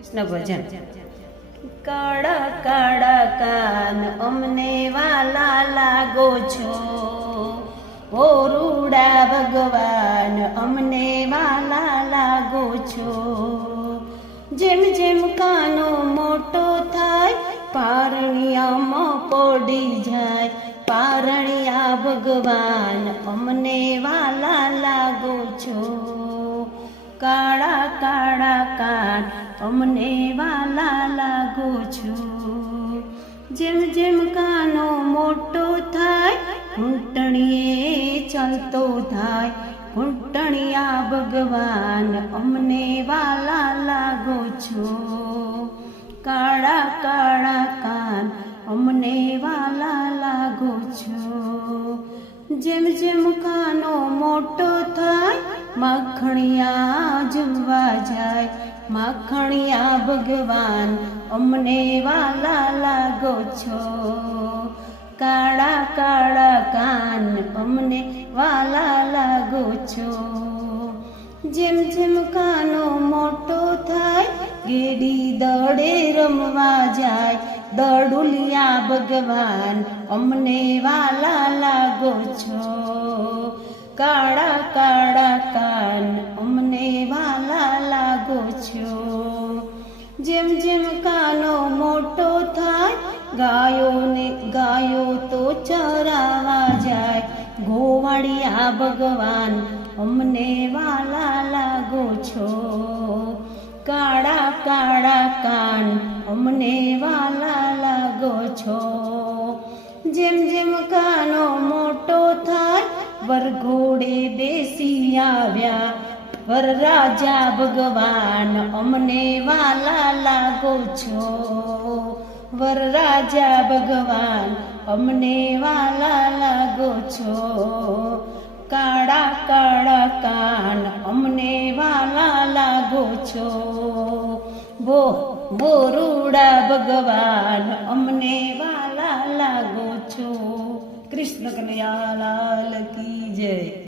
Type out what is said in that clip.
કૃષ્ણ ભજન. કાળા કાળા કાન અમને વાલા લાગો છો. ઓ રૂડા ભગવાન, અમને વાલા લાગો છો. જેમ જેમ કાનો મોટો થાય પારણિયામાં પડી જાય. પારણિયા ભગવાન, અમને વાલા લાગો છો. કાળા કાળા કાન અમને વાલા લાગો છો. જેમ જેમ કાનો મોટો થાય, ઘૂંટણીએ ચાલતો થાય. ઘૂંટણિયા ભગવાન, અમને વાલા લાગો છો. કાળા કાળા કાન, અમને વાલા લાગો છો. જેમ જેમ કાનો માખણિયા જમવા જાય. માખણિયા ભગવાન, અમને વાલા લાગો છો. કાળા કાળા કાન, અમને વાલા લાગો છો. જેમ જેમ કાનો મોટો થાય, ગેડી દડે રમવા જાય. દડુલિયા ભગવાન, અમને વાલા લાગો છો. કાળા કાળા જેમ જેમ કાનો મોટો થાય, ગાયોને ગાયો તો ચરાવા જાય. ગોવાળિયા ભગવાન, અમને વાલા લાગો છો. કાળા કાળા કાન, અમને વાલા લાગો છો. જેમ જેમ કાનો મોટો થાય, વરઘોડે દેશી આવ્યા. વર રાજા ભગવાન, અમને વાલા લાગો છો. વર રાજા ભગવાન, અમને વાલા લાગો છો. કાળા કાળા કાન, અમને વાલા લાગો છો. બો, બોરુડા ભગવાન, અમને વાલા લાગો છો. કૃષ્ણ કનૈયા લાલ કી જય.